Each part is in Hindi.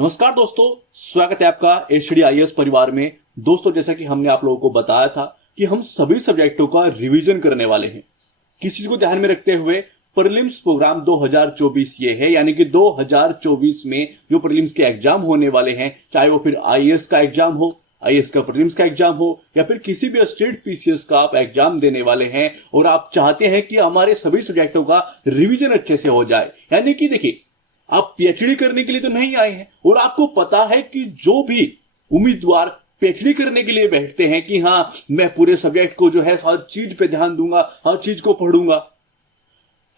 नमस्कार दोस्तों, स्वागत है आपका एचडी आईएएस परिवार में। दोस्तों, जैसा कि हमने आप लोगों को बताया था कि हम सभी सब्जेक्टों का रिवीजन करने वाले हैं। किस चीज को ध्यान में रखते हुए? प्रीलिम्स प्रोग्राम 2024 ये है, यानी कि 2024 में जो प्रीलिम्स के एग्जाम होने वाले हैं, चाहे वो फिर आईएएस का एग्जाम हो, आईएएस का प्रीलिम्स का एग्जाम हो, या फिर किसी भी स्टेट पीसीएस का आप एग्जाम देने वाले हैं और आप चाहते हैं कि हमारे सभी सब्जेक्टों का रिवीजन अच्छे से हो जाए। यानी कि देखिए, आप पीएचडी करने के लिए तो नहीं आए हैं और आपको पता है कि जो भी उम्मीदवार पीएचडी करने के लिए बैठते हैं कि हाँ, मैं पूरे सब्जेक्ट को जो है हर चीज पे ध्यान दूंगा, हर चीज को पढ़ूंगा।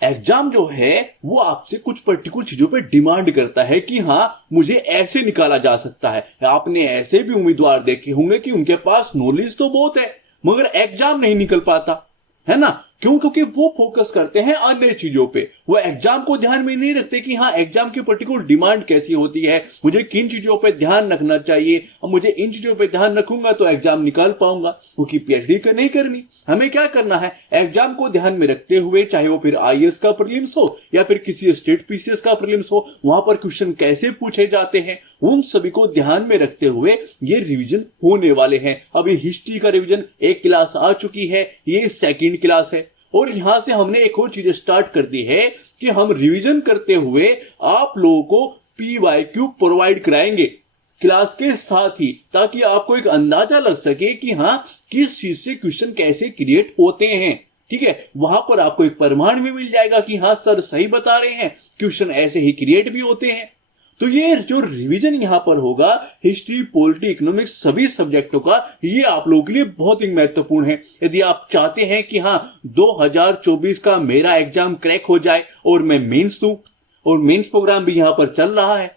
एग्जाम जो है वो आपसे कुछ पर्टिकुलर चीजों पे डिमांड करता है कि हाँ, मुझे ऐसे निकाला जा सकता है। आपने ऐसे भी उम्मीदवार देखे होंगे कि उनके पास नॉलेज तो बहुत है मगर एग्जाम नहीं निकल पाता, है ना? क्यों? क्योंकि वो फोकस करते हैं अन्य चीजों पे। वो एग्जाम को ध्यान में नहीं रखते कि हाँ, एग्जाम की पर्टिकुलर डिमांड कैसी होती है, मुझे किन चीजों पे ध्यान रखना चाहिए और मुझे इन चीजों पे ध्यान रखूंगा तो एग्जाम निकाल पाऊंगा। क्योंकि पीएचडी का नहीं करनी, हमें क्या करना है, एग्जाम को ध्यान में रखते हुए, चाहे वो फिर आईएएस का प्रीलिम्स हो या फिर किसी स्टेट पीसीएस का प्रीलिम्स हो, वहां पर क्वेश्चन कैसे पूछे जाते हैं, उन सभी को ध्यान में रखते हुए ये रिवीजन होने वाले हैं। अभी हिस्ट्री का रिवीजन एक क्लास आ चुकी है, ये सेकंड क्लास है और यहां से हमने एक और चीज स्टार्ट कर दी है कि हम रिवीजन करते हुए आप लोगों को पीवाईक्यू प्रोवाइड कराएंगे क्लास के साथ ही, ताकि आपको एक अंदाजा लग सके कि हाँ, किस चीज से क्वेश्चन कैसे क्रिएट होते हैं। ठीक है, वहां पर आपको एक प्रमाण भी मिल जाएगा कि हाँ सर सही बता रहे हैं, क्वेश्चन ऐसे ही क्रिएट भी होते हैं। तो ये जो रिवीजन यहां पर होगा, हिस्ट्री, पॉलिटी, इकोनॉमिक्स सभी सब्जेक्टों का, ये आप लोगों के लिए बहुत ही महत्वपूर्ण है। यदि आप चाहते हैं कि हाँ, 2024 का मेरा एग्जाम क्रैक हो जाए और मैं मेंस दूं, और मेंस प्रोग्राम भी यहां पर चल रहा है,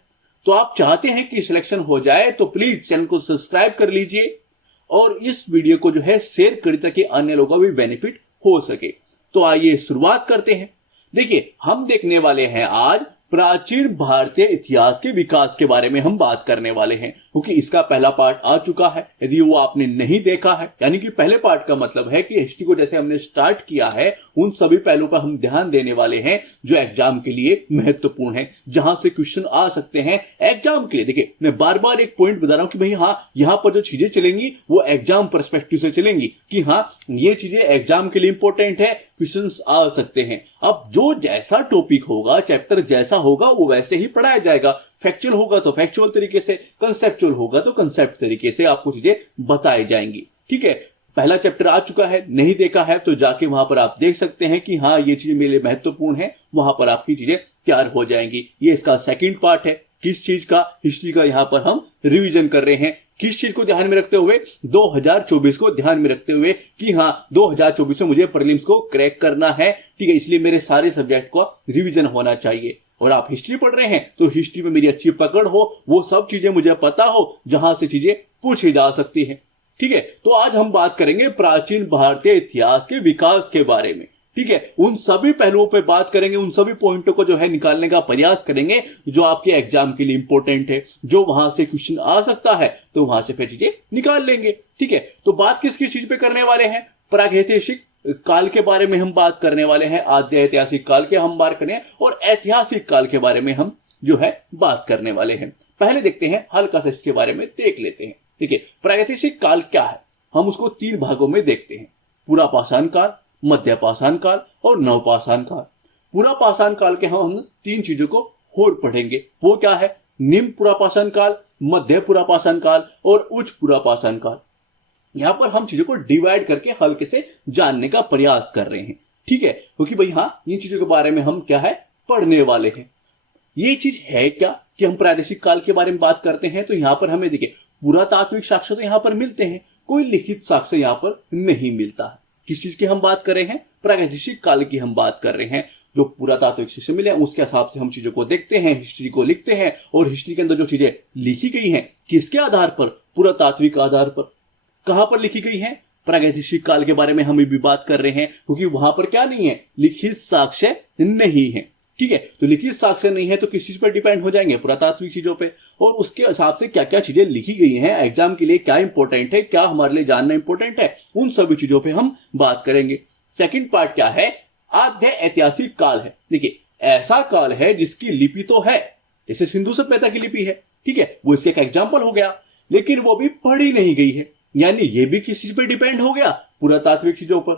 तो आप चाहते हैं कि सिलेक्शन हो जाए, तो प्लीज चैनल को सब्सक्राइब कर लीजिए और इस वीडियो को जो है शेयर करिए ताकि अन्य लोगों को भी बेनिफिट हो सके। तो आइए शुरुआत करते हैं। देखिए, हम देखने वाले हैं आज प्राचीन भारतीय इतिहास के विकास के बारे में हम बात करने वाले हैं, क्योंकि इसका पहला पार्ट आ चुका है। यदि वो आपने नहीं देखा है, यानी कि पहले पार्ट का मतलब है कि हिस्ट्री को जैसे हमने स्टार्ट किया है, उन सभी पहलुओं पर हम ध्यान देने वाले हैं जो एग्जाम के लिए महत्वपूर्ण है, जहां से क्वेश्चन आ सकते हैं एग्जाम के लिए। देखिए, मैं बार बार एक पॉइंट बता रहा हूं कि भाई हाँ, यहां पर जो चीजें चलेंगी वो एग्जाम परस्पेक्टिव से चलेंगी कि हाँ, ये चीजें एग्जाम के लिए इंपॉर्टेंट है, क्वेश्चन आ सकते हैं। अब जो जैसा टॉपिक होगा, चैप्टर जैसा होगा, वो वैसे ही पढ़ाया जाएगा। फैक्चुअल होगा तो फैक्चुअल तरीके से, कंसेप्चुअल होगा तो कंसेप्ट तरीके से आपको चीजें बताई जाएंगी। ठीक है, पहला चैप्टर आ चुका है, नहीं देखा है तो जाके वहां पर आप देख सकते हैं कि हाँ, ये चीजें मेरे लिए महत्वपूर्ण है, वहां पर आपकी चीजें तैयार हो जाएंगी। ये इसका सेकंड पार्ट है। किस चीज का? हिस्ट्री का यहां पर हम रिवीजन कर रहे हैं। किस चीज को ध्यान में रखते हुए? 2024 को ध्यान में रखते हुए कि हाँ, 2024 में मुझे प्रीलिम्स को क्रैक करना है। ठीक है, इसलिए मेरे सारे सब्जेक्ट का रिवीजन होना चाहिए। और आप हिस्ट्री पढ़ रहे हैं तो हिस्ट्री में मेरी अच्छी पकड़ हो, वो सब चीजें मुझे पता हो जहां से चीजें पूछी जा सकती हैं। ठीक है, तो आज हम बात करेंगे प्राचीन भारतीय इतिहास के विकास के बारे में। ठीक है, उन सभी पहलुओं पे बात करेंगे, उन सभी पॉइंटों को जो है निकालने का प्रयास करेंगे जो आपके एग्जाम के लिए इंपॉर्टेंट है, जो वहां से क्वेश्चन आ सकता है, तो वहां से फिर चीजें निकाल लेंगे। ठीक है, तो बात किस किस चीज पे करने वाले हैं? प्रागैतिहासिक काल के बारे में हम बात करने वाले हैं, आद्य ऐतिहासिक काल के हम बात करें, और ऐतिहासिक काल के बारे में हम जो है बात करने वाले हैं। पहले देखते हैं, हल्का सा इसके बारे में देख लेते हैं। ठीक है, प्रागैतिहासिक काल क्या है? हम उसको 3 भागों में देखते हैं: पूरा पाषाण काल, मध्य पाषाण काल और नवपाषाण काल। पूरा पाषाण काल के हम 3 चीजों को और पढ़ेंगे। वो क्या है? निम्न पूरा पाषाण काल, मध्य पूरा पाषाण काल और उच्च पूरा पाषाण काल। यहां पर हम चीजों को डिवाइड करके हल्के से जानने का प्रयास कर रहे हैं। ठीक है, क्योंकि भाई हाँ, इन चीजों के बारे में हम क्या है पढ़ने वाले हैं। ये चीज है क्या कि हम प्रादेशिक काल के बारे में बात करते हैं, तो यहां पर हमें देखिए, पुरातात्विक साक्ष्य तो यहां पर मिलते हैं, कोई लिखित साक्ष्य यहां पर नहीं मिलता है। किस चीज की हम बात कर रहे हैं? प्रागैतिहासिक काल की हम बात कर रहे हैं। जो पुरातात्विक साक्ष्य मिले उसके हिसाब से हम चीजों को देखते हैं, हिस्ट्री को लिखते हैं, और हिस्ट्री के अंदर जो चीजें लिखी गई हैं किसके आधार पर? पुरातात्विक आधार पर। कहां पर लिखी गई है? प्रागैतिहासिक काल के बारे में हम भी बात कर रहे हैं, क्योंकि वहां पर क्या नहीं है? लिखित साक्ष्य नहीं है। ठीक है, तो लिखित साक्ष्य नहीं है तो किस चीज पर डिपेंड हो जाएंगे? पुरातात्विक चीजों पे। और उसके हिसाब से क्या क्या चीजें लिखी गई हैं, एग्जाम के लिए क्या इंपॉर्टेंट है, क्या हमारे लिए जानना इंपॉर्टेंट है, उन सभी चीजों पे हम बात करेंगे। सेकंड पार्ट क्या है? आद्य ऐतिहासिक काल है। देखिए, ऐसा काल है जिसकी लिपि तो है, जैसे सिंधु सभ्यता की लिपि है, ठीक है, वो इसका एक एग्जाम्पल हो गया, लेकिन वो भी पढ़ी नहीं गई है, यानी ये भी किसी चीज पे डिपेंड हो गया, पुरातात्विक चीजों पर।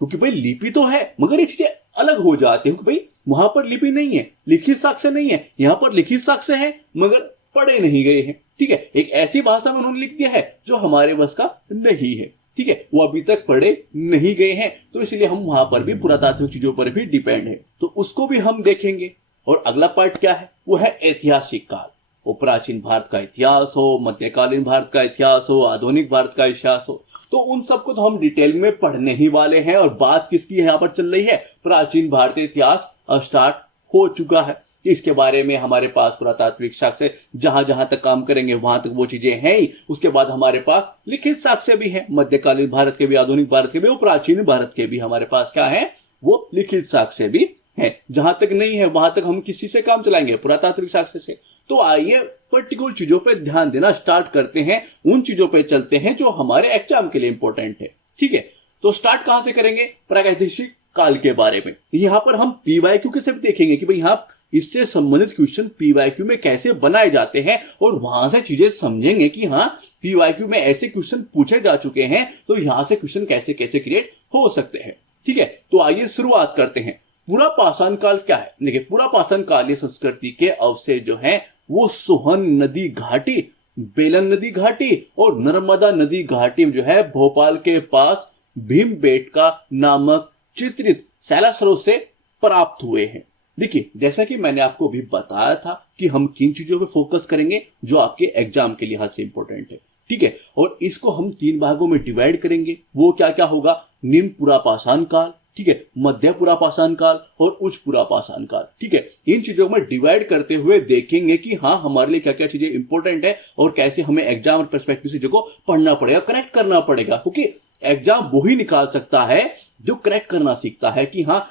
क्योंकि भाई लिपि तो है मगर ये चीजें अलग हो जाती है, क्योंकि भाई वहां पर लिपि नहीं है, लिखित साक्ष्य नहीं है, यहां पर लिखित साक्ष्य है मगर पढ़े नहीं गए हैं। ठीक है, एक ऐसी भाषा में उन्होंने लिख दिया है जो हमारे बस का नहीं है। ठीक है, वो अभी तक पढ़े नहीं गए हैं, तो इसलिए हम वहां पर भी पुरातात्विक चीजों पर भी डिपेंड है, तो उसको भी हम देखेंगे। और अगला पार्ट क्या है, वो है ऐतिहासिक काल। वो प्राचीन भारत का इतिहास हो, मध्यकालीन भारत का इतिहास हो, आधुनिक भारत का इतिहास हो, तो उन सबको तो हम डिटेल में पढ़ने ही वाले हैं। और बात किसकी यहाँ पर चल रही है, प्राचीन भारतीय इतिहास स्टार्ट हो चुका है। इसके बारे में हमारे पास पुरातात्विक साक्ष्य जहां जहां तक काम करेंगे वहां तक वो चीजें हैं ही। उसके बाद हमारे पास लिखित साक्ष्य भी है, मध्यकालीन भारत के भी, आधुनिक भारत के भी, वो प्राचीन भारत के भी हमारे पास क्या है, वो लिखित साक्ष्य भी है। जहां तक नहीं है वहां तक हम किसी से काम चलाएंगे, पुरातात्विक साक्ष्य से। तो आइए पर्टिकुलर चीजों पे ध्यान देना स्टार्ट करते हैं, उन चीजों पे चलते हैं जो हमारे एग्जाम के लिए इंपॉर्टेंट है। ठीक है, तो स्टार्ट कहां से करेंगे, प्रागैतिहासिक काल के बारे में। यहां पर हम पीवाईक्यू के सिर्फ देखेंगे कि भाई यहाँ इससे संबंधित क्वेश्चन पीवाईक्यू में कैसे बनाए जाते हैं, और वहां से चीजें समझेंगे कि हाँ पीवाईक्यू में ऐसे क्वेश्चन पूछे जा चुके हैं, तो यहां से क्वेश्चन कैसे कैसे क्रिएट हो सकते हैं। ठीक है, तो आइए शुरुआत करते हैं। पूरा पाषाण काल क्या है, देखिए पूरा पाषाण कालीय संस्कृति के अवशेष जो हैं वो सोहन नदी घाटी, बेलन नदी घाटी और नर्मदा नदी घाटी जो है भोपाल के पास भीमबेटका नामक चित्रित शैला सरोवर से प्राप्त हुए हैं। देखिए जैसा कि मैंने आपको भी बताया था कि हम किन चीजों पे फोकस करेंगे जो आपके एग्जाम के लिहाज से इंपॉर्टेंट है। ठीक है, और इसको हम 3 भागों में डिवाइड करेंगे। वो क्या क्या होगा, निम्न पुरापाषाण काल, ठीक है, मध्य पुरापाषाण काल और उच्च पुरापाषाण काल। ठीक है, इन चीजों में डिवाइड करते हुए देखेंगे कि हाँ हमारे लिए क्या क्या चीजें इंपॉर्टेंट है और कैसे हमें एग्जाम पर्सपेक्टिव से चीजों को पढ़ना पड़ेगा, कनेक्ट करना पड़ेगा। क्योंकि एग्जाम वो ही निकाल सकता है जो कनेक्ट करना सीखता है कि हाँ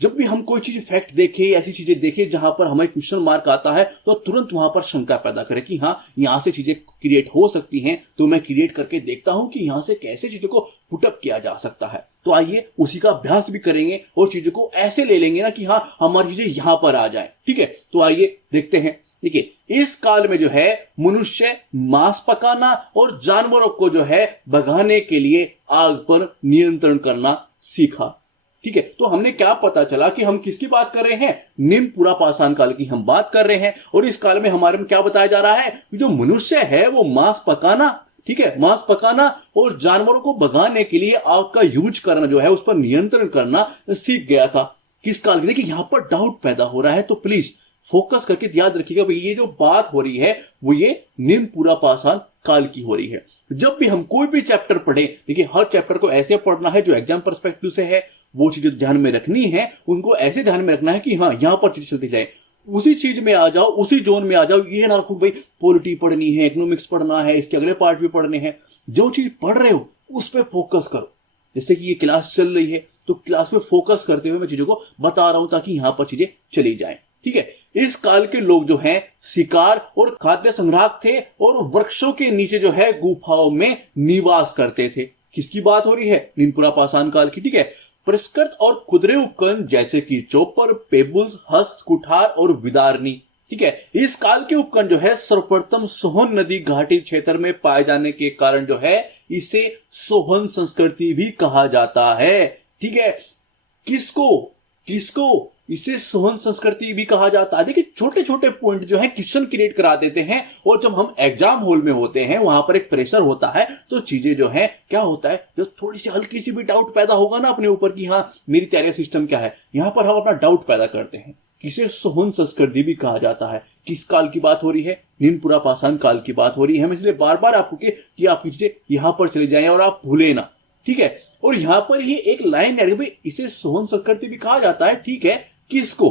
जब भी हम कोई चीज फैक्ट देखे, ऐसी चीजें देखे जहां पर हमें क्वेश्चन मार्क आता है, तो तुरंत वहां पर शंका पैदा करे कि हाँ यहां से चीजें क्रिएट हो सकती हैं, तो मैं क्रिएट करके देखता हूं कि यहां से कैसे चीजों को पुटअप किया जा सकता है। तो आइए उसी का अभ्यास भी करेंगे और चीजों को ऐसे ले लेंगे ना कि हाँ हमारी चीजें यहां पर आ जाए। ठीक है, तो आइए देखते हैं। देखिए इस काल में जो है मनुष्य मांस पकाना और जानवरों को जो है भगाने के लिए आग पर नियंत्रण करना सीखा। ठीक है, तो हमने क्या पता चला कि हम किसकी बात कर रहे हैं, निम्न पुरापाषाण काल की हम बात कर रहे हैं। और इस काल में हमारे में क्या बताया जा रहा है कि जो मनुष्य है वो मांस पकाना, ठीक है, मांस पकाना और जानवरों को भगाने के लिए आग का यूज करना जो है उस पर नियंत्रण करना सीख गया था। किस काल की, देखिए यहां पर डाउट पैदा हो रहा है, तो प्लीज फोकस करके याद रखिएगा भाई ये जो बात हो रही है वो ये निम्न पुरापाषाण काल की हो रही है। जब भी हम कोई भी चैप्टर पढ़े, देखिए हर चैप्टर को ऐसे पढ़ना है जो एग्जाम पर्सपेक्टिव से है, वो चीजें ध्यान में रखनी है, उनको ऐसे ध्यान में रखना है कि हाँ यहां पर चीजें चलती जाए, उसी चीज में आ जाओ, उसी जोन में आ जाओ। ये ना रखो भाई पॉलिटी पढ़नी है, इकोनॉमिक्स पढ़ना है, इसके अगले पार्ट भी पढ़ने हैं। जो चीज पढ़ रहे हो उस पर फोकस करो। जैसे कि ये क्लास चल रही है तो क्लास में फोकस करते हुए मैं चीजों को बता रहा हूं ताकि यहां पर चीजें चली जाएं। ठीक है, इस काल के लोग जो हैं शिकार और खाद्य संग्राहक थे और वृक्षों के नीचे जो है गुफाओं में निवास करते थे। किसकी बात हो रही है, निम्न पुरापाषाण काल की। ठीक है, परिष्कृत और खुदरे उपकरण जैसे कि चौपर, पेबुल्स, हस्त, कुठार और विदारनी। ठीक है, इस काल के उपकरण जो है सर्वप्रथम सोहन नदी घाटी क्षेत्र में पाए जाने के कारण जो है इसे सोहन संस्कृति भी कहा जाता है। ठीक है, किसको इसे सोहन संस्कृति भी कहा जाता है। देखिए छोटे छोटे पॉइंट जो है क्वेश्चन क्रिएट करा देते हैं, और जब हम एग्जाम हॉल में होते हैं वहां पर एक प्रेशर होता है, तो चीजें जो है क्या होता है, जो थोड़ी सी हल्की सी भी डाउट पैदा होगा ना अपने ऊपर कि हाँ मेरी तैयारी सिस्टम क्या है, यहां पर हम अपना डाउट पैदा करते हैं। किसे सोहन संस्कृति भी कहा जाता है। किस काल की बात हो रही है, निम्न पुरापाषाण काल की बात हो रही है। हम इसलिए बार बार आपको कि आपकी चीजें यहां पर चली जाए और आप भूले ना। ठीक है, और यहां पर ही एक लाइन है भाई इसे सोहन संस्कृति भी कहा जाता है। ठीक है, किसको,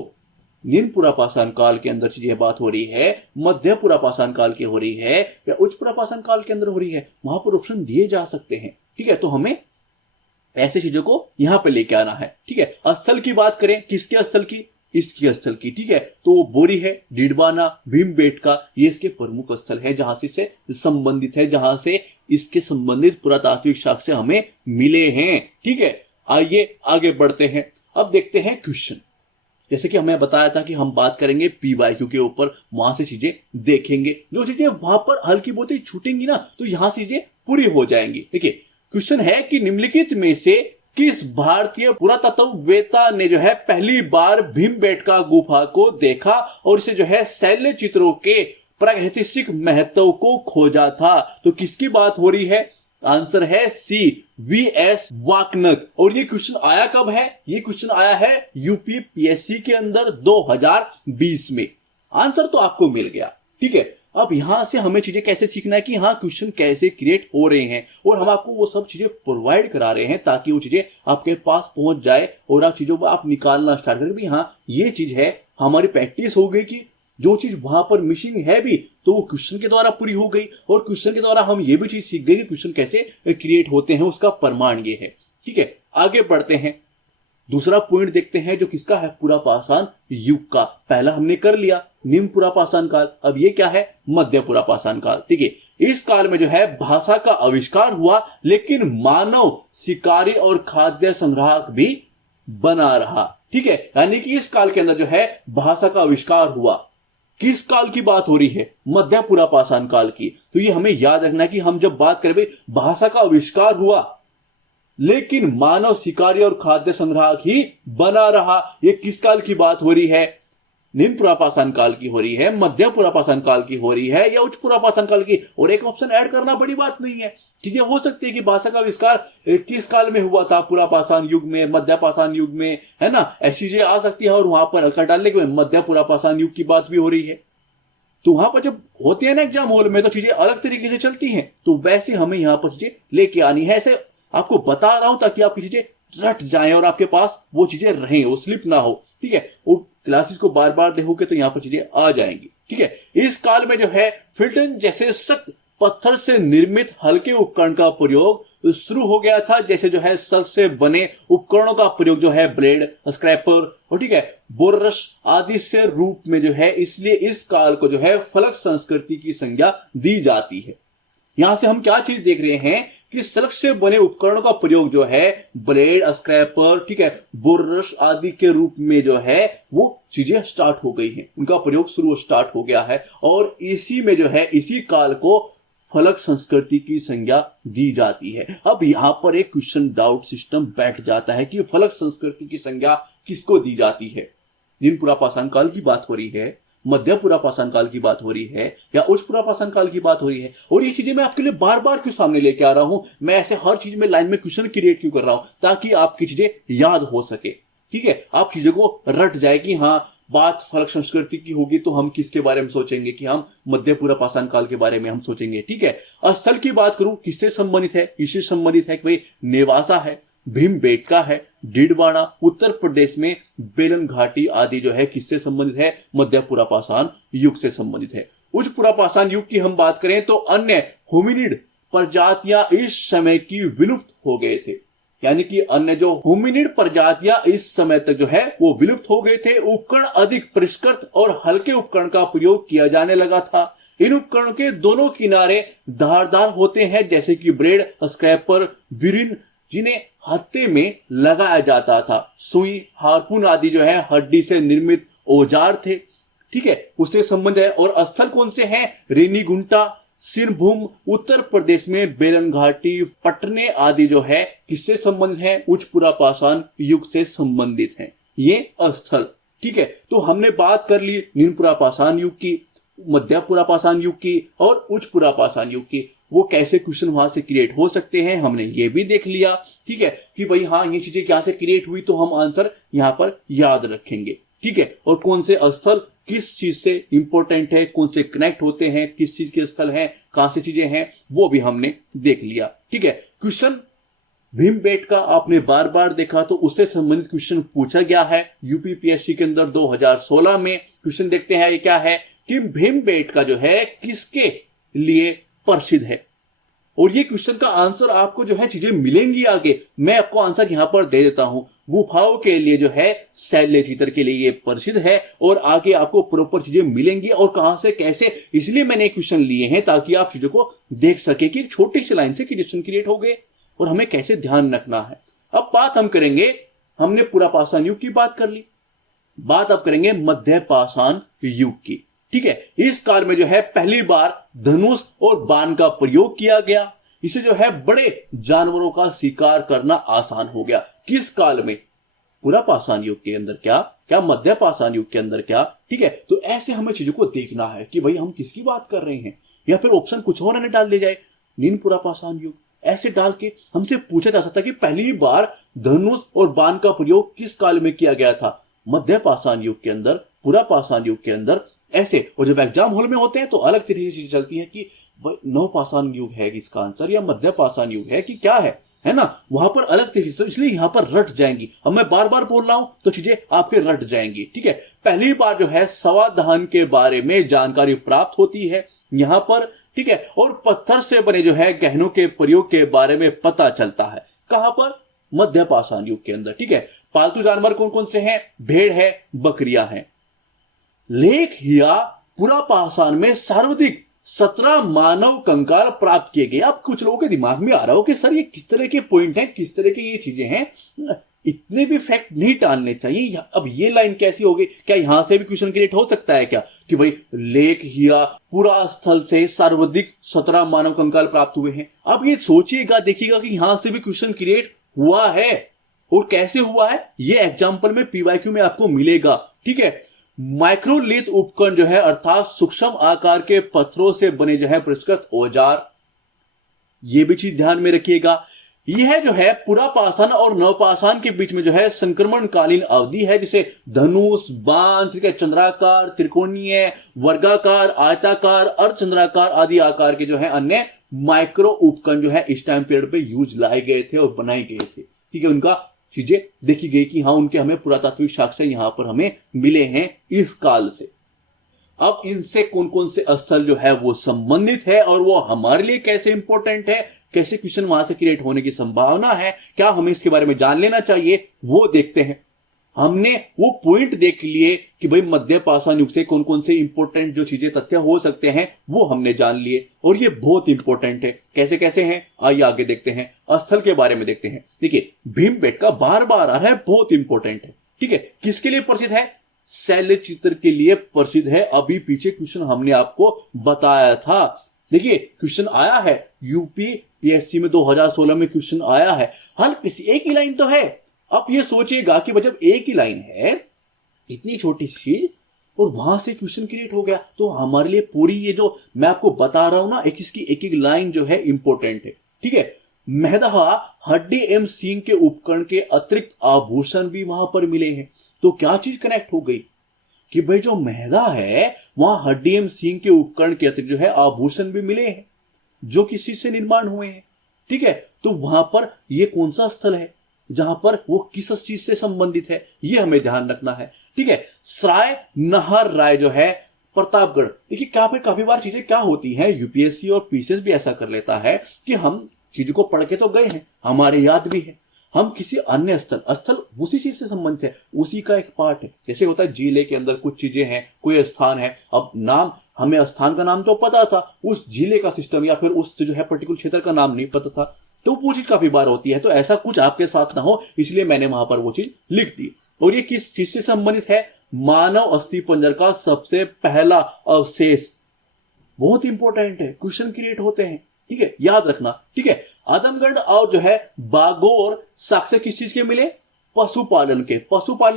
निम्न पुरापाषाण काल के अंदर चीजें बात हो रही है, मध्य पुरापाषाण काल की हो रही है या उच्च पुरापाषाण काल के अंदर हो रही है, वहां पर ऑप्शन दिए जा सकते हैं। ठीक है, तो हमें ऐसे चीजों को यहां पे लेके आना है। ठीक है, स्थल की बात करें, किसके स्थल की, इसकी स्थल की। ठीक है, तो वो बोरी है, डीडवाना, भीमबेटका, ये इसके प्रमुख स्थल है जहां से इससे संबंधित है, जहां से इसके संबंधित पुरातात्विक साक्ष्य हमें मिले हैं। ठीक है, आइए आगे बढ़ते हैं। अब देखते हैं क्वेश्चन। जैसे कि हमें बताया था कि हम बात करेंगे PYQ के ऊपर, वहां से चीजें देखेंगे, जो चीजें वहां पर हल्की बहुत ही छूटेंगी ना तो यहां से चीजें पूरी हो जाएंगी। देखिए क्वेश्चन है कि निम्नलिखित में से किस भारतीय पुरातत्ववेत्ता ने जो है पहली बार भीमबेटका गुफा को देखा और इसे जो है शैल्य चित्रों के प्रागैतिहासिक महत्व को खोजा था? तो किसकी बात हो रही है? आंसर है सी, VS वाकनक। और ये क्वेश्चन आया कब है? ये क्वेश्चन आया है UPPSC के अंदर 2020 में। आंसर तो आपको मिल गया, ठीक है। अब यहां से हमें चीजें कैसे सीखना है कि हाँ क्वेश्चन कैसे क्रिएट हो रहे हैं, और हम आपको वो सब चीजें प्रोवाइड करा रहे हैं ताकि वो चीजें आपके पास पहुंच जाए और आप चीजों को आप निकालना स्टार्ट करें भी हाँ ये चीज है। हमारी प्रैक्टिस हो गई कि जो चीज वहां पर मिसिंग है भी तो वो क्वेश्चन के द्वारा पूरी हो गई, और क्वेश्चन के द्वारा हम ये भी चीज सीख गए कि क्वेश्चन कैसे क्रिएट होते हैं, उसका प्रमाण ये है, ठीक है। आगे बढ़ते हैं, दूसरा पॉइंट देखते हैं जो किसका है, पुरापाषाण युग का। पहला हमने कर लिया निम्न पुरापाषाण काल, अब ये क्या है, मध्य पुरापाषाण काल, ठीक है। इस काल में जो है भाषा का आविष्कार हुआ, लेकिन मानव शिकारी और खाद्य संग्राहक भी बना रहा, ठीक है। यानी कि इस काल के अंदर जो है भाषा का आविष्कार हुआ। किस काल की बात हो रही है? मध्य पुरापाषाण काल की। तो ये हमें याद रखना है कि हम जब बात करें भाई भाषा का आविष्कार हुआ लेकिन मानव शिकारी और खाद्य संग्राहक ही बना रहा, ये किस काल की बात हो रही है? निम्न पुरापाषाण काल की हो रही है, मध्य पुरापाषाण काल की हो रही है, या उच्च पुरापाषाण काल की? और एक ऑप्शन ऐड करना बड़ी बात नहीं है। चीजें हो सकती है कि भाषा का आविष्कार किस काल में हुआ था, पुरापाषाण युग में, मध्य पाषाण युग में, है ना, ऐसी चीजें आ सकती है। और वहां पर हल्का डालने के मध्य पुरापाषाण युग की बात भी हो रही है। तो वहां पर जब होती है ना एग्जाम हॉल में तो चीजें अलग तरीके से चलती हैं, तो वैसे हमें यहां पर चीजें लेके आनी है। ऐसे आपको बता रहा हूं ताकि आपकी चीजें रट जाएं और आपके पास वो चीजें रहें, वो स्लिप ना हो, ठीक है। वो क्लासेस को बार बार देखोगे तो यहां पर चीजें आ जाएंगी, ठीक है। इस काल में जो है फिल्टन जैसे सख्त पत्थर से निर्मित हल्के उपकरण का प्रयोग शुरू हो गया था, जैसे जो है सल्फ से बने उपकरणों का प्रयोग जो है ब्लेड, स्क्रैपर और ठीक है बोररस आदि से रूप में जो है, इसलिए इस काल को जो है फलक संस्कृति की संज्ञा दी जाती है। यहां से हम क्या चीज देख रहे हैं कि सल्फ से बने उपकरणों का प्रयोग जो है ब्लेड, स्क्रैपर, ठीक है, बोररस आदि के रूप में जो है वो चीजें स्टार्ट हो गई हैं, उनका प्रयोग शुरू स्टार्ट हो गया है। और इसी में जो है इसी काल को फलक संस्कृति की संज्ञा दी जाती है। अब यहां पर एक क्वेश्चन डाउट सिस्टम बैठ जाता है कि फलक संस्कृति की संज्ञा किसको दी जाती है? निम्न पुरापाषाण काल की बात हो रही है, मध्य पुरापाषाण काल की बात हो रही है, या उच्च पुरापाषाण काल की बात हो रही है? और ये चीजें मैं आपके लिए बार बार क्यों सामने लेके आ रहा हूं? मैं ऐसे हर चीज में लाइन में क्वेश्चन क्रिएट क्यों कर रहा हूं? ताकि आपकी चीजें याद हो सके, ठीक है, आप चीजों को रट जाए कि हाँ बात फलक संस्कृति की होगी तो हम किसके बारे में सोचेंगे कि हम मध्य पुरापाषाण काल के बारे में हम सोचेंगे, ठीक है। स्थल की बात करूं किससे संबंधित है? इससे संबंधित है कि भाई नेवासा है, भीमबेटका है, डिडवाना, उत्तर प्रदेश में बेलन घाटी आदि जो है किससे संबंधित है? मध्य पुरापाषाण युग से संबंधित है। उच्च पुरापाषाण युग की हम बात करें तो अन्य होमिनिड प्रजातियां इस समय की विलुप्त हो गए थे, यानी कि अन्य जो होमिनिड प्रजातियां इस समय तक जो है वो विलुप्त हो गए थे। उपकरण अधिक परिष्कृत और हल्के उपकरण का प्रयोग किया जाने लगा था। इन उपकरणों के दोनों किनारे धारदार होते हैं, जैसे कि ब्लेड, स्क्रैपर, बिरिन, जिन्हें हत्थे में लगाया जाता था। सुई, हार्पून आदि जो है हड्डी से निर्मित औजार थे, ठीक है, उससे संबंध है। और स्थल कौन से हैं? रेनीगुंटा, सिरभूम, उत्तर प्रदेश में बेलन घाटी, पटने आदि जो है किससे संबंधित है? उच्च पुरापाषाण युग से संबंधित हैं ये स्थल, ठीक है। तो हमने बात कर ली निम्न पुरापाषाण युग की, मध्य पुरापाषाण युग की और उच्च पुरापाषाण युग की। वो कैसे क्वेश्चन वहां से क्रिएट हो सकते हैं हमने ये भी देख लिया, ठीक है, कि भाई हाँ ये चीजें क्या से क्रिएट हुई तो हम आंसर यहां पर याद रखेंगे, ठीक है। और कौन से स्थल किस चीज से इंपॉर्टेंट है, कौन से कनेक्ट होते हैं, किस चीज के स्थल हैं, कहां से चीजें हैं, वो भी हमने देख लिया, ठीक है। क्वेश्चन भीमबेटका आपने बार बार देखा तो उससे संबंधित क्वेश्चन पूछा गया है यूपीपीएससी के अंदर 2016 में। क्वेश्चन देखते हैं ये क्या है कि भीमबेटका जो है किसके लिए प्रसिद्ध है, और ये क्वेश्चन का आंसर आपको जो है चीजें मिलेंगी आगे। मैं आपको आंसर यहां पर दे देता हूं, गुफाओं के लिए जो है शैल्य चित्र के लिए ये प्रसिद्ध है, और आगे आपको प्रॉपर चीजें मिलेंगी और कहां से कैसे, इसलिए मैंने क्वेश्चन लिए हैं ताकि आप चीजों को देख सके कि छोटी सी लाइन से क्वेश्चन क्रिएट हो गए और हमें कैसे ध्यान रखना है। अब बात हम करेंगे, हमने पुरापाषाण युग की बात कर ली, बात अब करेंगे मध्य पाषाण युग की। ठीक है, इस काल में जो है पहली बार धनुष और बाण का प्रयोग किया गया। इसे जो है बड़े जानवरों का शिकार करना आसान हो गया। किस काल में? पूरा पाषाण युग के अंदर क्या मध्य पाषाण युग के अंदर क्या? ठीक है, तो ऐसे हमें चीजों को देखना है कि भाई हम किसकी बात कर रहे हैं, या फिर ऑप्शन कुछ और न डाल दिया जाए, नीन पूरा पाषाण युग ऐसे डाल के हमसे पूछा जा सकता है कि पहली बार धनुष और बाण का प्रयोग किस काल में किया गया था? मध्य पाषाण युग के अंदर, पूरा पाषाण युग के अंदर ऐसे। और जब एग्जाम हॉल में होते हैं तो अलग तरीके से चलती है कि नव पाषाण युग है इसका आंसर, या मध्य पाषाण युग है कि क्या है ना, वहां पर अलग तरीके से। तो इसलिए यहां पर रट जाएंगी। अब मैं बार बार बोल रहा हूं तो चीजें आपके रट जाएंगी। ठीक है, पहली बार जो है सवादहन के बारे में जानकारी प्राप्त होती है यहां पर। ठीक है, और पत्थर से बने जो है गहनों के प्रयोग के बारे में पता चलता है। कहां पर? मध्य पाषाण युग के अंदर। ठीक है, पालतू जानवर कौन कौन से हैं? भेड़ है, बकरियां हैं। लेख या पूरा पाषाण में सर्वाधिक 17 मानव कंकाल प्राप्त किए गए। अब कुछ लोगों के दिमाग में आ रहा हो कि सर ये किस तरह के पॉइंट हैं, किस तरह की ये चीजें हैं, इतने भी फैक्ट नहीं टालने चाहिए। अब ये लाइन कैसी होगी? क्या यहां से भी क्वेश्चन क्रिएट हो सकता है क्या कि भाई लेख या पूरा स्थल से सर्वाधिक 17 मानव कंकाल प्राप्त हुए हैं? अब ये सोचिएगा, देखिएगा कि यहां से भी क्वेश्चन क्रिएट हुआ है, और कैसे हुआ है ये एग्जाम्पल में पीवाईक्यू में आपको मिलेगा। ठीक है, माइक्रोलिथ उपकरण जो है अर्थात सूक्ष्म आकार के पत्थरों से बने जो है परिष्कृत औजार, ये भी चीज ध्यान में रखिएगा। यह जो है पूरा पाषाण और नवपाषाण के बीच में जो है संक्रमणकालीन अवधि है, जिसे धनुष, बाण, ठीक है, चंद्राकार, त्रिकोणीय, वर्गाकार, आयताकार, अर्धचंद्राकार आदि आकार के जो है अन्य माइक्रो उपकरण जो है इस टाइम पीरियड पे यूज लाए गए थे और बनाए गए थे। ठीक है, उनका चीजें देखी गई कि हाँ उनके हमें पुरातात्विक साक्ष्य यहां पर हमें मिले हैं इस काल से। अब इनसे कौन कौन से स्थल जो है वो संबंधित है और वो हमारे लिए कैसे इंपॉर्टेंट है, कैसे क्वेश्चन वहां से क्रिएट होने की संभावना है, क्या हमें इसके बारे में जान लेना चाहिए, वो देखते हैं। हमने वो पॉइंट देख लिए कि भाई मध्य पाषाण युग से कौन कौन से इंपॉर्टेंट जो चीजें तथ्य हो सकते हैं वो हमने जान लिए, और ये बहुत इंपॉर्टेंट है। कैसे कैसे हैं आइए आगे देखते हैं, स्थल के बारे में देखते हैं। देखिए भीमबेटका बार बार आ रहा है, बहुत इंपॉर्टेंट है। ठीक है, किसके लिए प्रसिद्ध है? शैल चित्र के लिए प्रसिद्ध है। अभी पीछे क्वेश्चन हमने आपको बताया था। देखिए क्वेश्चन आया है यूपी पीएससी में 2016 में क्वेश्चन आया है। हल किसी एक ही लाइन तो है। अब ये सोचिएगा कि जब एक ही लाइन है, इतनी छोटी सी चीज, और वहां से क्वेश्चन क्रिएट हो गया, तो हमारे लिए पूरी ये जो मैं आपको बता रहा हूं ना, इसकी एक एक लाइन जो है इंपॉर्टेंट है। ठीक है, मेहदहा हड्डी एवं सींग के उपकरण के अतिरिक्त आभूषण भी वहां पर मिले हैं। तो क्या चीज कनेक्ट हो गई कि भाई जो मेहदा है वहां हड्डी एवं सींग के उपकरण के अतिरिक्त जो है आभूषण भी मिले हैं जो किस चीज से निर्माण हुए हैं। ठीक है, तो वहां पर ये कौन सा स्थल है जहां पर वो किस चीज से संबंधित है, ये हमें ध्यान रखना है। ठीक है, सराय नहर राय जो है प्रतापगढ़। देखिए काफी बार चीजें क्या होती हैं, यूपीएससी और पीसीएस भी ऐसा कर लेता है कि हम चीजों को पढ़ के तो गए हैं, हमारे याद भी है, हम किसी अन्य स्थल उसी चीज से संबंधित है, उसी का एक पार्ट है। जैसे होता है जिले के अंदर कुछ चीजें हैं, कोई स्थान है, अब नाम हमें स्थान का नाम तो पता था, उस जिले का सिस्टम या फिर उस जो है पर्टिकुलर क्षेत्र का नाम नहीं पता था, तो वो चीज काफी बार होती है। तो ऐसा कुछ आपके साथ ना हो, इसलिए मैंने वहां पर वो चीज लिख दी। और ये किस चीज से संबंधित है? मानव अस्थिपंजर का सबसे पहला अवशेष। बहुत इंपॉर्टेंट है, क्वेश्चन क्रिएट होते हैं। ठीक है, याद रखना। ठीक है, आदमगढ़ और जो है बागोर साक्ष्य किस चीज के मिले? पशुपालन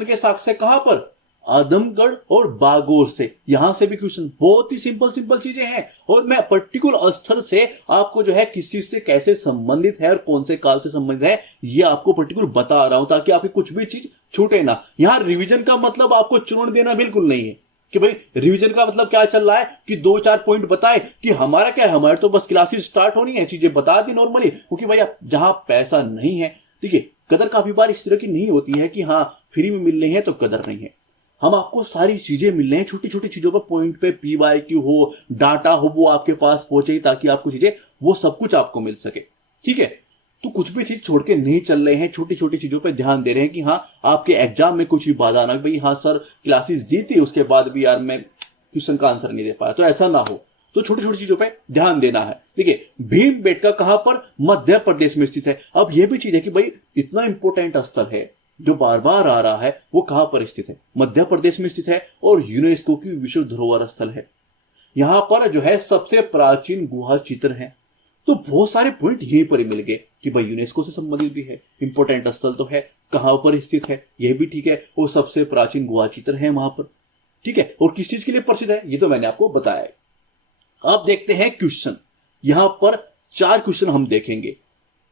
के साक्ष्य कहां पर? आदमगढ़ और बागोर से। यहां से भी क्वेश्चन, बहुत ही सिंपल चीजें हैं, और मैं पर्टिकुलर स्थल से आपको जो है किस चीज से कैसे संबंधित है और कौन से काल से संबंधित है ये आपको पर्टिकुलर बता रहा हूं, ताकि आपकी कुछ भी चीज छूटे ना। यहां रिवीजन का मतलब आपको चुन देना बिल्कुल नहीं है कि भाई रिवीजन का मतलब क्या चल रहा है कि 2-4 पॉइंट बताए कि हमारा क्या है, हमारे तो बस क्लासेस स्टार्ट होनी है, चीजें बता दी नॉर्मली, क्योंकि भाई जहां पैसा नहीं है, ठीक है, कदर काफी बार इस तरह की नहीं होती है कि हाँ फ्री में मिल रहे हैं तो कदर नहीं है। हम आपको सारी चीजें मिल रही हैं, छोटी छोटी चीजों पर पॉइंट पे पीवाईक्यू हो, डाटा हो, वो आपके पास पहुंचे, ताकि आपको चीजें वो सब कुछ आपको मिल सके। ठीक है, तो कुछ भी चीज छोड़ के नहीं चल रहे हैं, छोटी छोटी चीजों पे ध्यान दे रहे हैं कि हाँ आपके एग्जाम में कुछ भी बाधा ना, भाई हाँ सर क्लासेस दी थी उसके बाद भी यार मैं क्वेश्चन का आंसर नहीं दे पाया, तो ऐसा ना हो। तो छोटी छोटी चीजों पे ध्यान देना है। देखिए भीमबेटका कहां पर? मध्य प्रदेश में स्थित है। अब यह भी चीज है कि भाई इतना इंपॉर्टेंट स्थल है, जो बार बार आ रहा है वो कहां पर स्थित है? मध्य प्रदेश में स्थित है और यूनेस्को की विश्व धरोहर स्थल है। यहां पर जो है सबसे प्राचीन गुहा चित्र है। तो बहुत सारे पॉइंट यहीं पर ही मिल गए कि भाई यूनेस्को से संबंधित भी है, इंपोर्टेंट स्थल तो है, कहां पर स्थित है यह भी ठीक है, और सबसे प्राचीन गुहा चित्र है वहां पर, ठीक है। और किस चीज के लिए प्रसिद्ध है ये तो मैंने आपको बताया है। अब देखते हैं क्वेश्चन। यहां पर 4 क्वेश्चन हम देखेंगे।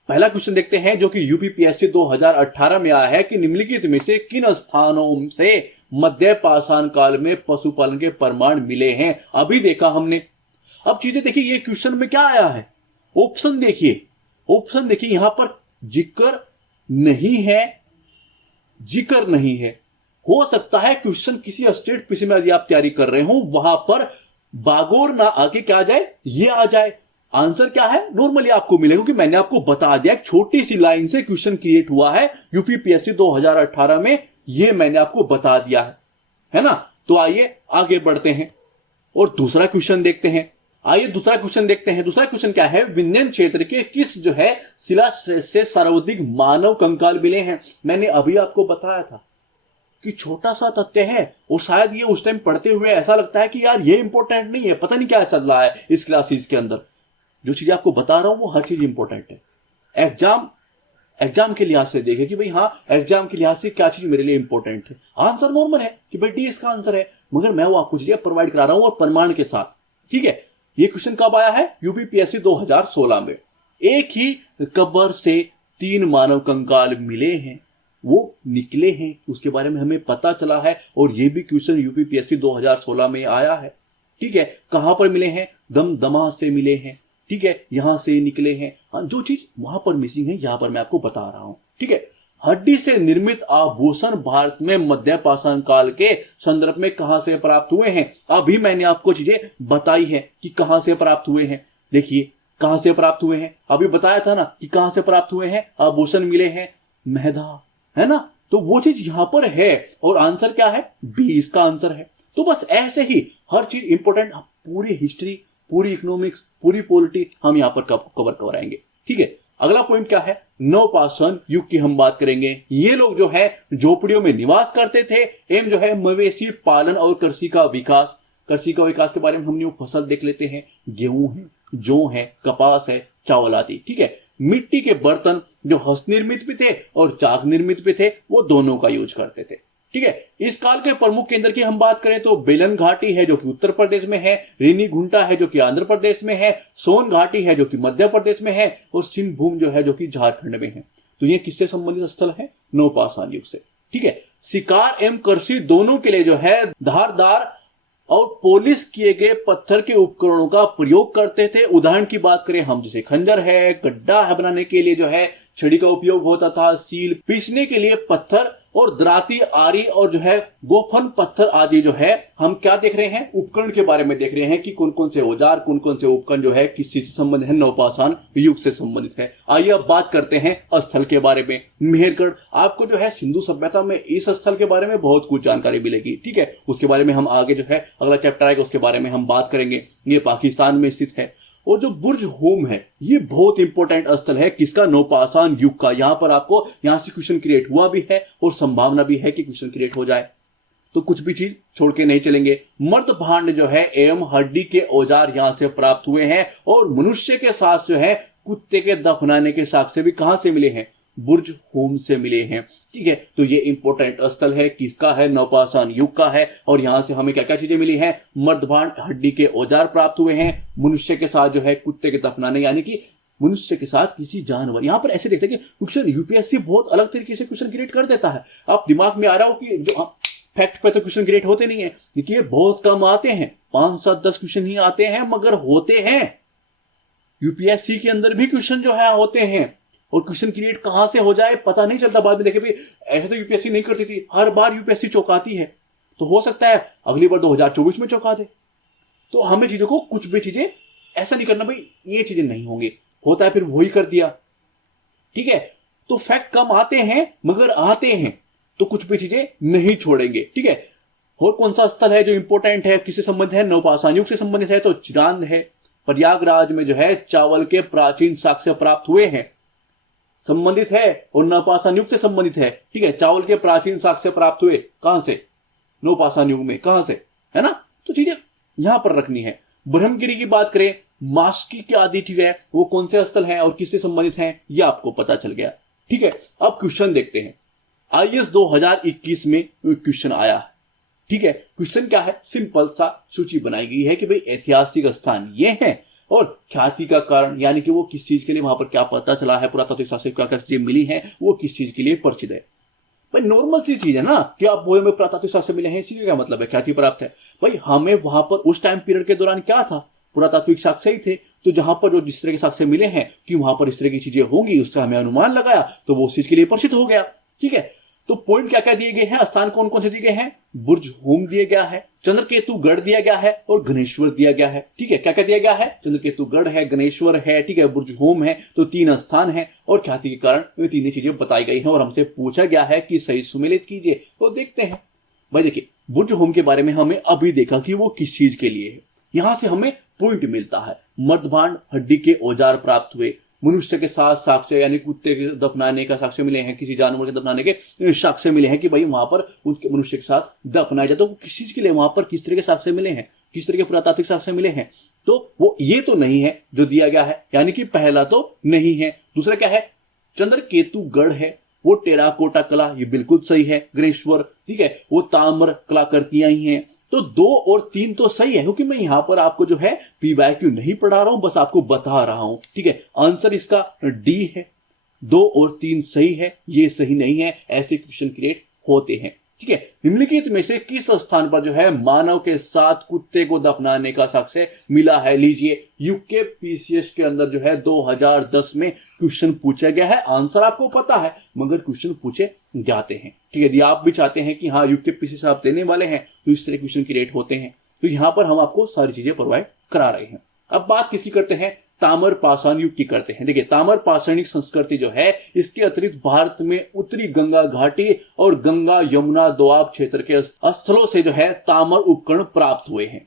पहला क्वेश्चन देखते हैं जो कि यूपीपीएससी 2018 में आया है कि निम्नलिखित में से किन स्थानों से मध्य पाषाण काल में पशुपालन के प्रमाण मिले हैं? अभी देखा हमने। अब चीजें देखिए, ये क्वेश्चन में क्या आया है, ऑप्शन देखिए। ऑप्शन देखिए, यहां पर जिक्र नहीं है। हो सकता है क्वेश्चन किसी स्टेट पीसी में यदि आप तैयारी कर रहे हो वहां पर बागोर ना आके क्या आ जाए, ये आ जाए। आंसर क्या है नॉर्मली आपको मिलेगा, क्योंकि मैंने आपको बता दिया, एक छोटी सी लाइन से क्वेश्चन क्रिएट हुआ है यूपीपीएससी 2018 में, ये मैंने आपको बता दिया है ना। तो आइए आगे बढ़ते हैं और दूसरा क्वेश्चन देखते हैं। दूसरा क्वेश्चन क्या है, विंध्यन क्षेत्र के किस जो है शिला से सर्वाधिक मानव कंकाल मिले हैं? मैंने अभी आपको बताया था कि छोटा सा तथ्य है, और शायद ये उस टाइम पढ़ते हुए ऐसा लगता है कि यार ये इंपॉर्टेंट नहीं है, पता नहीं क्या चल रहा है इस क्लासेस के अंदर। जो चीज आपको बता रहा हूं वो हर चीज इंपॉर्टेंट है। एग्जाम के लिहाज से देखें कि भाई हाँ, एग्जाम के लिहाज से क्या चीज मेरे लिए इंपॉर्टेंट है। आंसर नॉर्मल है कि भाई डी इसका आंसर है, मगर मैं वो आपको चीजें प्रोवाइड करा रहा हूं और प्रमाण के साथ, ठीक है। ये क्वेश्चन कब आया है? यूपीपीएससी 2016 में। एक ही कब्र से 3 मानव कंकाल मिले हैं, वो निकले हैं, उसके बारे में हमें पता चला है। और ये भी क्वेश्चन यूपीपीएससी 2016 में आया है, ठीक है। कहां पर मिले हैं? दमदमा से मिले हैं, ठीक है, यहां से निकले हैं। हाँ, जो चीज वहां पर मिसिंग है यहां पर मैं आपको बता रहा हूं, ठीक है। हड्डी से निर्मित आभूषण भारत में मध्य पाषाण काल के संदर्भ में कहां से प्राप्त हुए हैं? अभी मैंने आपको चीजें बताई है कि कहां से प्राप्त हुए हैं। देखिए कहां से प्राप्त हुए हैं, अभी बताया था ना कि कहां से प्राप्त हुए हैं, आभूषण मिले हैं मेधा, है ना। तो वो चीज यहां पर है और आंसर क्या है? बी इसका आंसर है। तो बस ऐसे ही हर चीज इंपॉर्टेंट, पूरी हिस्ट्री, पूरी इकोनॉमिक्स, पूरी पॉलिटी हम यहां पर कवर कराएंगे, ठीक है। अगला पॉइंट क्या है? नवपाषाण युग की हम बात करेंगे। ये लोग जो है झोपड़ियों में निवास करते थे एवं जो है मवेशी पालन और कृषि का विकास के बारे में हमने फसल देख लेते हैं। गेहूं है, जौ है, कपास है, चावल आदि, ठीक है। मिट्टी के बर्तन जो हस्त निर्मित भी थे और चाक निर्मित भी थे, वो दोनों का यूज करते थे, ठीक है। इस काल के प्रमुख केंद्र की हम बात करें तो बेलन घाटी है जो कि उत्तर प्रदेश में है, रेनीगुंटा है जो कि आंध्र प्रदेश में है, सोन घाटी है जो कि मध्य प्रदेश में है, और सिंहभूम जो है जो कि झारखंड में है। तो ये किससे संबंधित स्थल है? नवपाषाण युग से, ठीक है। शिकार एवं कृषि दोनों के लिए जो है धारदार और पॉलिश किए गए पत्थर के उपकरणों का प्रयोग करते थे। उदाहरण की बात करें हम, जैसे खंजर है, गड्ढा है बनाने के लिए जो है छड़ी का उपयोग होता था, सील पीसने के लिए पत्थर, और दराती, आरी और जो है गोफन पत्थर आदि जो है हम क्या देख रहे हैं? उपकरण के बारे में देख रहे हैं कि कौन कौन से औजार, कौन कौन से उपकरण जो है किस चीज से संबंधित है? नवपाषाण युग से संबंधित है। आइए अब बात करते हैं स्थल के बारे में। मेहरगढ़, आपको जो है सिंधु सभ्यता में इस स्थल के बारे में बहुत कुछ जानकारी मिलेगी, ठीक है। उसके बारे में हम आगे जो है अगला चैप्टर आएगा उसके बारे में हम बात करेंगे। ये पाकिस्तान में स्थित है। और जो बुर्ज होम है ये बहुत इंपॉर्टेंट स्थल है, किसका? नवपाषाण युग का। यहां पर आपको यहां से क्वेश्चन क्रिएट हुआ भी है और संभावना भी है कि क्वेश्चन क्रिएट हो जाए, तो कुछ भी चीज छोड़ के नहीं चलेंगे। मर्द भांड जो है एवं हड्डी के औजार यहां से प्राप्त हुए हैं, और मनुष्य के साथ जो है कुत्ते के दफनाने के साक्ष्य भी कहां से मिले हैं? बुर्ज होम से मिले हैं, ठीक है। तो ये इंपॉर्टेंट स्थल है, किसका है? नवपाषाण युग का है। और यहां से हमें क्या क्या चीजें मिली हैं? मर्दभांड, हड्डी के औजार प्राप्त हुए हैं, मनुष्य के साथ जो है कुत्ते के दफनाने, यानी कि मनुष्य के साथ किसी जानवर। यहां पर ऐसे देखते हैं कि क्वेश्चन यूपीएससी बहुत अलग तरीके से क्वेश्चन क्रिएट कर देता है। आप दिमाग में आ रहा हो कि जो फैक्ट पे तो क्वेश्चन क्रिएट होते नहीं है, देखिए बहुत कम आते हैं, 5, 7, 10 क्वेश्चन ही आते हैं, मगर होते हैं। यूपीएससी के अंदर भी क्वेश्चन जो है होते हैं, और क्वेश्चन क्रिएट कहां से हो जाए पता नहीं चलता। बाद में देखे भाई ऐसे तो यूपीएससी नहीं करती थी, हर बार यूपीएससी चौंकाती है, तो हो सकता है अगली बार 2024 में चौंका दे। तो हमें चीजों को, कुछ भी चीजें ऐसा नहीं करना भाई ये चीजें नहीं होंगी, होता है फिर वही कर दिया, ठीक है। तो फैक्ट कम आते हैं मगर आते हैं, तो कुछ भी चीजें नहीं छोड़ेंगे, ठीक है। और कौन सा स्थल है जो इंपॉर्टेंट है, किससे संबंधित है? नवपाषाण युग से संबंधित है, तो चिरांद है। प्रयागराज में जो है चावल के प्राचीन साक्ष्य प्राप्त हुए हैं। संबंधित है और नवपाषाण युग से संबंधित है। ठीक है, चावल के प्राचीन साक्ष्य प्राप्त हुए कहां से? नवपाषाण युग में। कहां से? है ना, तो चीजें यहां पर रखनी है। ब्रह्मगिरी की बात करें, मास्की की आदि, ठीक है, वो कौन से स्थल हैं और किससे संबंधित हैं, ये आपको पता चल गया। ठीक है, अब क्वेश्चन देखते हैं। आईएएस 2021 में क्वेश्चन आया है। ठीक है, क्वेश्चन क्या है? सिंपल सा सूची बनाई गई है कि भाई ऐतिहासिक स्थान ये है और ख्याति का कारण, यानी कि वो किस चीज के लिए वहां पर क्या पता चला है, पुरातात्विक साक्ष्य क्या क्या चीजें मिली हैं, वो किस चीज के लिए प्रसिद्ध है। भाई नॉर्मल सी चीज है ना कि आप बोले में पुरातात्विक साक्ष्य मिले हैं, इसी का क्या मतलब है? ख्याति प्राप्त है। भाई हमें वहां पर उस टाइम पीरियड के दौरान क्या था? पुरातात्विक साक्ष्य ही थे। तो जहां पर जो जिस तरह के साक्ष्य मिले हैं कि वहां पर इस तरह की चीजें होंगी, उसका हमें अनुमान लगाया, तो वो उस चीज के लिए प्रसिद्ध हो गया। ठीक है, तो पॉइंट क्या क्या दिए गए हैं? स्थान कौन कौन से दिए गए हैं? बुर्ज होम दिया गया है, चंद्रकेतुगढ़ दिया गया है और गणेश्वर दिया गया है। ठीक है, क्या क्या दिया गया है? चंद्रकेतुगढ़ है, गणेश्वर है, ठीक है, बुर्ज होम है, तो 3 स्थान है और ख्याति के कारण ये तीनों चीजें बताई गई हैं और हमसे पूछा गया है कि सही सुमेलित कीजिए। तो देखते हैं। भाई देखिए, बुर्ज होम के बारे में हमें अभी देखा कि वो किस चीज के लिए है। यहां से हमें पॉइंट मिलता है। मर्दभांड हड्डी के औजार प्राप्त हुए, मनुष्य के साथ साक्ष्य यानी कुत्ते के दफनाने का साक्ष्य मिले हैं, किसी जानवर के दफनाने के साक्ष्य मिले हैं कि भाई वहां पर उसके मनुष्य के साथ दफनाया जाए। तो किस चीज के लिए वहां पर किस तरह के साक्ष्य मिले हैं, किस तरह के पुरातात्विक साक्ष्य मिले हैं, तो वो ये तो नहीं है जो दिया गया है, यानी कि पहला तो नहीं है। दूसरा क्या है? चंद्रकेतुगढ़ है, वो टेराकोटा कला, ये बिल्कुल सही है। गणेश्वर, ठीक है, वो ताम्र कलाकृतियां ही हैं। तो 2 और 3 तो सही है, क्योंकि मैं यहां पर आपको जो है PYQ नहीं पढ़ा रहा हूं, बस आपको बता रहा हूं। ठीक है, आंसर इसका D है। 2 और 3 सही है, ये सही नहीं है। ऐसे क्वेश्चन क्रिएट होते हैं। ठीक है, निम्नलिखित में से किस स्थान पर जो है मानव के साथ कुत्ते को दफनाने का साक्ष्य मिला है? लीजिए, यूके PCS के अंदर जो है 2010 में क्वेश्चन पूछा गया है। आंसर आपको पता है मगर क्वेश्चन पूछे जाते हैं। ठीक है, यदि आप भी चाहते हैं कि हाँ यूके PCS आप देने वाले हैं तो इस तरह क्वेश्चन क्रिएट होते हैं, तो यहां पर हम आपको सारी चीजें प्रोवाइड करा रहे हैं। अब बात किसकी करते हैं? ताम्र पाषाण युग की करते हैं। देखिए, ताम्र पाषाणिक संस्कृति जो है, इसके अतिरिक्त भारत में उत्तरी गंगा घाटी और गंगा यमुना दोआब क्षेत्र के स्थलों से जो है ताम्र उपकरण प्राप्त हुए हैं।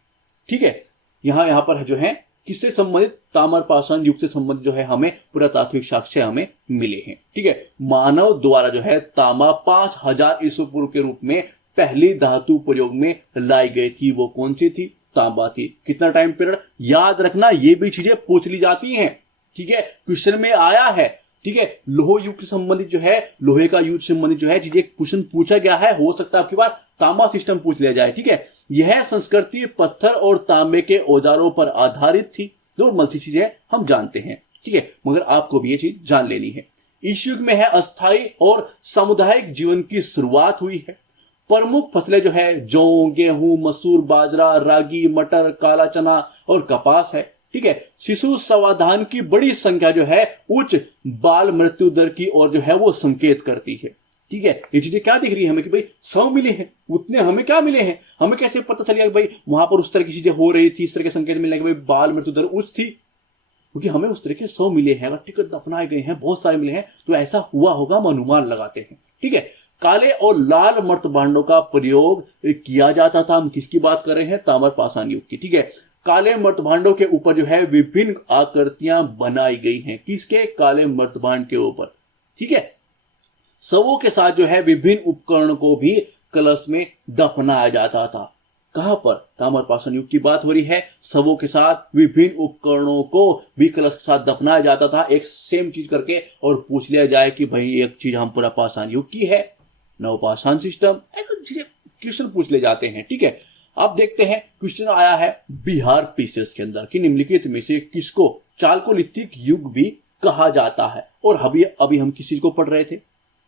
ठीक है, यहां पर जो है किससे संबंधित? ताम्र पाषाण युग से संबंधित जो है हमें पुरातात्विक साक्ष्य हमें मिले हैं। ठीक है, मानव द्वारा जो है तांबा 5000 ईसा पूर्व के रूप में पहली धातु प्रयोग में लाई गई थी। वो कौन सी थी? तांबा थी। कितना टाइम पीरियड? याद रखना, ये भी चीजें पूछ ली जाती हैं। ठीक है, क्वेश्चन में आया है। ठीक है, लोह युग से संबंधित जो है, लोहे का युग से संबंधित जो है चीजें क्वेश्चन पूछा गया है। हो सकता है आपकी बार तांबा सिस्टम पूछ लिया जाए। ठीक है, यह संस्कृति पत्थर और तांबे के औजारों पर आधारित थी। नॉर्मल सी चीजें हम जानते हैं। ठीक है, मगर आपको भी ये चीज जान लेनी है। इस युग में है अस्थायी और सामुदायिक जीवन की शुरुआत हुई है। प्रमुख फसलें जो है जौ, गेहूं, मसूर, बाजरा, रागी, मटर, काला चना और कपास है। ठीक है, शिशु समाधान की बड़ी संख्या जो है उच्च बाल मृत्यु दर की ओर जो है वो संकेत करती है। ठीक है, ये चीजें क्या दिख रही है हमें कि भाई 100 मिले हैं, उतने हमें क्या मिले हैं? हमें कैसे पता चलेगा कि भाई वहां पर उस तरह की चीजें हो रही थी, इस तरह के संकेत मिलने के भाई बाल मृत्यु दर उच्च थी? क्योंकि हमें उस तरह के 100 मिले हैं। अगर टिकट अपनाए गए हैं, बहुत सारे मिले हैं, तो ऐसा हुआ होगा, हम अनुमान लगाते हैं। ठीक है, काले और लाल मर्तभांडों का प्रयोग किया जाता था। हम किसकी बात कर रहे हैं? ताम्र पाषाण युग की। ठीक है, काले मर्तभांडों के ऊपर जो है विभिन्न आकृतियां बनाई गई हैं। किसके? काले मर्तभांड के ऊपर। ठीक है, शवों के साथ जो है विभिन्न उपकरणों को भी कलश में दफनाया जाता था। कहां पर? ताम्र पाषाण युग की बात हो रही है। शवों के साथ विभिन्न उपकरणों को भी कलश के साथ दफनाया जाता था, एक सेम चीज करके, और पूछ लिया जाए कि भाई एक चीज हम पूरा पाषाण युग की है, नवपाषाण सिस्टम, ऐसा चीजें क्वेश्चन पूछ ले जाते हैं। ठीक है, आप देखते हैं क्वेश्चन आया है बिहार PCS के अंदर कि निम्नलिखित में से किसको चालकोलिथिक युग भी कहा जाता है? और अभी हम किस चीज को पढ़ रहे थे?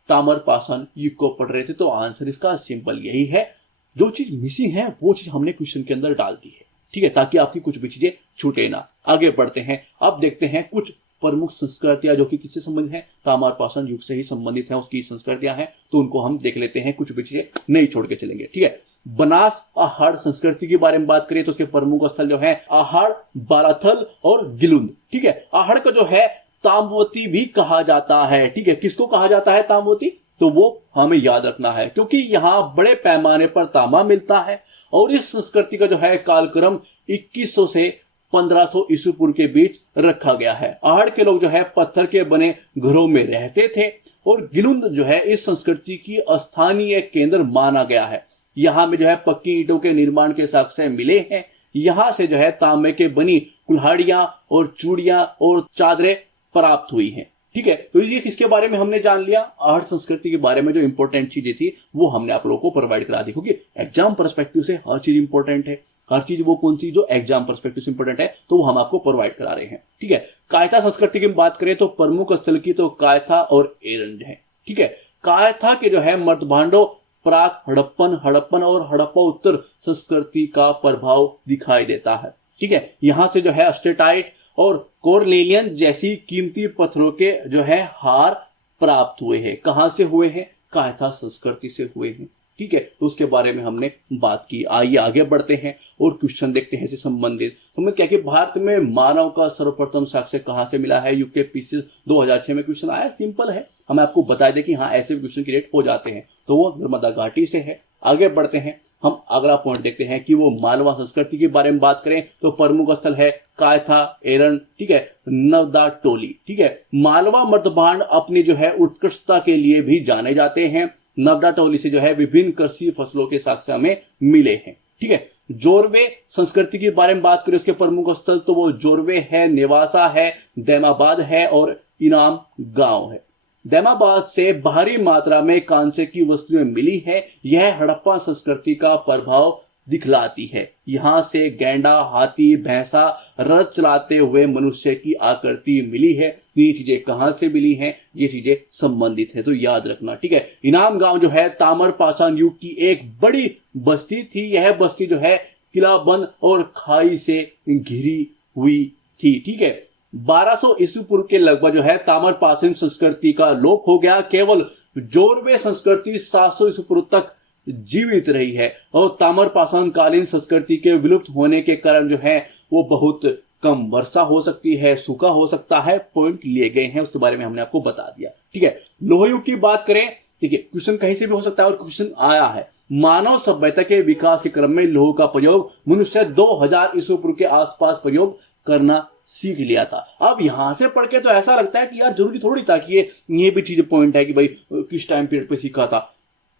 ताम्र पाषाण युग को पढ़ रहे थे। तो आंसर इसका सिंपल यही है। जो चीज मिसिंग है वो चीज हमने क्वेश्चन के अंदर डाल दी है। ठीक है, ताकि आपकी कुछ भी चीजें छूटे ना। आगे बढ़ते हैं। अब देखते हैं कुछ प्रमुख संस्कृतियां जो कि किससे संबंधित हैं? ताम्र पाषाण युग से ही संबंधित हैं, उसकी संस्कृतियां हैं, तो उनको हम देख लेते हैं। कुछ भी चीजें नहीं छोड़ के चलेंगे। ठीक है, बनास आहड़ संस्कृति के बारे में बात करें तो उसके प्रमुख स्थल जो है आहड़, बालाथल और गिलुंद। ठीक है, आहड़ को जो है ताम्रवती भी कहा जाता है। ठीक है, किसको कहा जाता है ताम्रवती? तो वो हमें याद रखना है, क्योंकि यहां बड़े पैमाने पर तांबा मिलता है। और इस संस्कृति का जो है कालक्रम 2100 से 1500 ईस्वी पूर्व के बीच रखा गया है। आहड़ के लोग जो है पत्थर के बने घरों में रहते थे और गिलुंद जो है इस संस्कृति की स्थानीय केंद्र माना गया है। यहाँ में जो है पक्की ईंटों के निर्माण के साक्ष्य मिले हैं। यहाँ से जो है तांबे के बनी कुल्हाड़ियां और चूड़ियां और चादरें प्राप्त हुई हैं। ठीक है, तो ये किसके बारे में हमने जान लिया, आहड़ संस्कृति के बारे में जो इंपॉर्टेंट चीजें थी वो हमने आप लोगों को प्रोवाइड करा दी, क्योंकि एग्जाम पर्सपेक्टिव से हर चीज इंपॉर्टेंट है। हर चीज वो कौन सी जो एग्जाम पर्सपेक्टिव से इंपॉर्टेंट है तो वो हम आपको प्रोवाइड करा रहे हैं। ठीक है, कायथा संस्कृति की बात करें तो प्रमुख स्थल की तो कायथा और एरंड है। ठीक है, कायथा के जो है मर्दभांडों प्राक हड़प्पन और हड़प्पा उत्तर संस्कृति का प्रभाव दिखाई देता है। ठीक है, यहां से जो है अस्टेटाइट और कोरलेलियन जैसी कीमती पत्थरों के जो है हार प्राप्त हुए हैं। कहां से हुए हैं, कायथा संस्कृति से हुए हैं। ठीक है, तो उसके बारे में हमने बात की। आइए आगे बढ़ते हैं और क्वेश्चन देखते हैं इससे संबंधित क्या कि भारत में मानव का सर्वप्रथम साक्ष्य कहां से मिला है। यूकेपीएससी 2006 में क्वेश्चन आया, सिंपल है, हम आपको बता दें कि हाँ ऐसे क्वेश्चन क्रिएट हो जाते हैं, तो वो नर्मदा घाटी से है। आगे बढ़ते हैं, हम अगला पॉइंट देखते हैं कि वो मालवा संस्कृति के बारे में बात करें तो प्रमुख स्थल है कायथा, एरन, ठीक है, नवदा टोली। ठीक है, मालवा मर्दभांड अपनी जो है उत्कृष्टता के लिए भी जाने जाते हैं। नवदा टोली से जो है विभिन्न कृषि फसलों के साक्ष्य हमें मिले हैं। ठीक है, जोरवे संस्कृति के बारे में बात करें उसके प्रमुख स्थल तो वो जोरवे है, नेवासा है, दैमाबाद है और इनाम गांव है। दैमाबाद से भारी मात्रा में कांसे की वस्तुएं मिली है। यह हड़प्पा संस्कृति का प्रभाव दिखलाती है। यहां से गैंडा, हाथी, भैंसा, रथ चलाते हुए मनुष्य की आकृति मिली है। ये चीजें कहां से मिली हैं, ये चीजें संबंधित है, तो याद रखना। ठीक है, इनाम गांव जो है ताम्र पाषाण युग की एक बड़ी बस्ती थी। यह बस्ती जो है किलाबंद और खाई से घिरी हुई थी। ठीक है, 1200 ईस्वी पूर्व के लगभग जो है ताम्र पाषाण संस्कृति का लोप हो गया। केवल जोरवे संस्कृति 700 ईस्वी पूर्व तक जीवित रही है और ताम्र पाषाण कालीन संस्कृति के विलुप्त होने के कारण जो है वो बहुत कम वर्षा हो सकती है, सूखा हो सकता है। पॉइंट लिए गए हैं, उसके बारे में हमने आपको बता दिया। ठीक है, लोह युग की बात करें, ठीक है, क्वेश्चन कहीं से भी हो सकता है और क्वेश्चन आया है। मानव सभ्यता के विकास के क्रम में लोह का प्रयोग मनुष्य 2000 ईस्वी पूर्व के आसपास प्रयोग करना सीख लिया था। अब यहां से पढ़ के तो ऐसा लगता है कि यार जरूरी थोड़ी था कि ये भी चीज पॉइंट है कि भाई किस टाइम पीरियड पे सीखा था।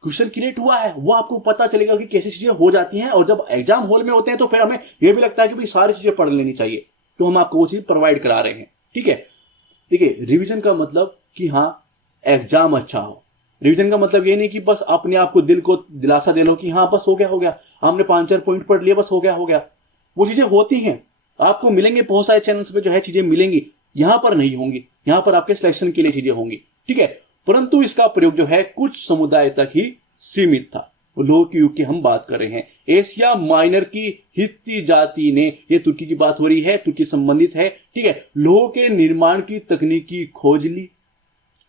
क्वेश्चन क्रिएट हुआ है, वो आपको पता चलेगा कि कैसी चीजें हो जाती हैं, और जब एग्जाम हॉल में होते हैं तो फिर हमें यह भी लगता है कि भाई सारी चीजें पढ़ लेनी चाहिए, तो हम आपको वो चीज प्रोवाइड करा रहे हैं। ठीक है, देखिए रिवीजन का मतलब कि हाँ एग्जाम अच्छा हो। रिवीजन का मतलब ये नहीं कि बस अपने आप को दिल को दिलासा दे लो कि हाँ बस हो गया, हमने 5-4 पॉइंट पढ़ लिया, बस हो गया। वो चीजें होती हैं, आपको मिलेंगे बहुत सारे चैनल्स पे जो है चीजें मिलेंगी, यहां पर नहीं होंगी, यहां पर आपके सिलेक्शन के लिए चीजें होंगी। ठीक है, परंतु इसका प्रयोग जो है कुछ समुदाय तक ही सीमित था। लोह के युग की हम बात कर रहे हैं। एशिया माइनर की हित्ती जाति ने, ये तुर्की की बात हो रही है, तुर्की संबंधित है। ठीक है, लोह के निर्माण की तकनीकी खोज ली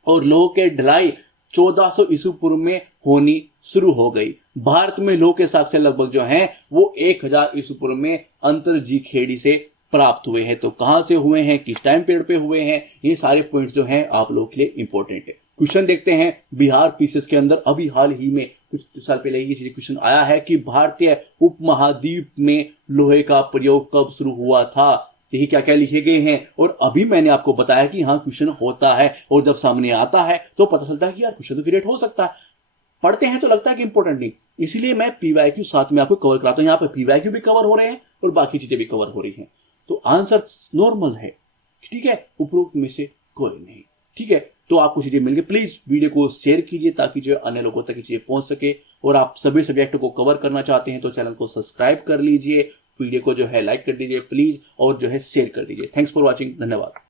और लोह के ढलाई 1400 ईस्वी पूर्व में होनी शुरू हो गई। भारत में लोह के साक्ष्य लगभग जो हैं वो 1000 ईस्वी पूर्व में अंतरजी खेड़ी से प्राप्त हुए हैं। तो कहां से हुए हैं, किस टाइम पीरियड पे हुए हैं, ये सारे पॉइंट्स जो हैं आप लोगों के लिए इंपॉर्टेंट है। क्वेश्चन देखते हैं, बिहार पीसीएस के अंदर अभी हाल ही में कुछ साल पहले ये क्वेश्चन आया है कि भारतीय उपमहाद्वीप में लोहे का प्रयोग कब शुरू हुआ था। देखिए क्या क्या लिखे गए हैं, और अभी मैंने आपको बताया कि हाँ क्वेश्चन होता है, और जब सामने आता है तो पता चलता है कि यार क्वेश्चन तो क्रिएट हो सकता है। पढ़ते हैं तो लगता है कि इंपॉर्टेंट नहीं, इसलिए मैं पीवाईक्यू साथ में आपको कवर कराता हूं। यहाँ पर पीवाईक्यू भी कवर हो रहे हैं और बाकी चीजें भी कवर हो रही हैं, तो आंसर नॉर्मल है। ठीक है, उपरोक्त में से कोई नहीं। ठीक है, तो आपको चीजें मिल गई। प्लीज वीडियो को शेयर कीजिए ताकि जो अन्य लोगों तक चीजें पहुंच सके, और आप सभी सब्जेक्ट को कवर करना चाहते हैं तो चैनल को सब्सक्राइब कर लीजिए, वीडियो को जो है लाइक कर दीजिए प्लीज, और जो है शेयर कर दीजिए। थैंक्स फॉर वॉचिंग, धन्यवाद।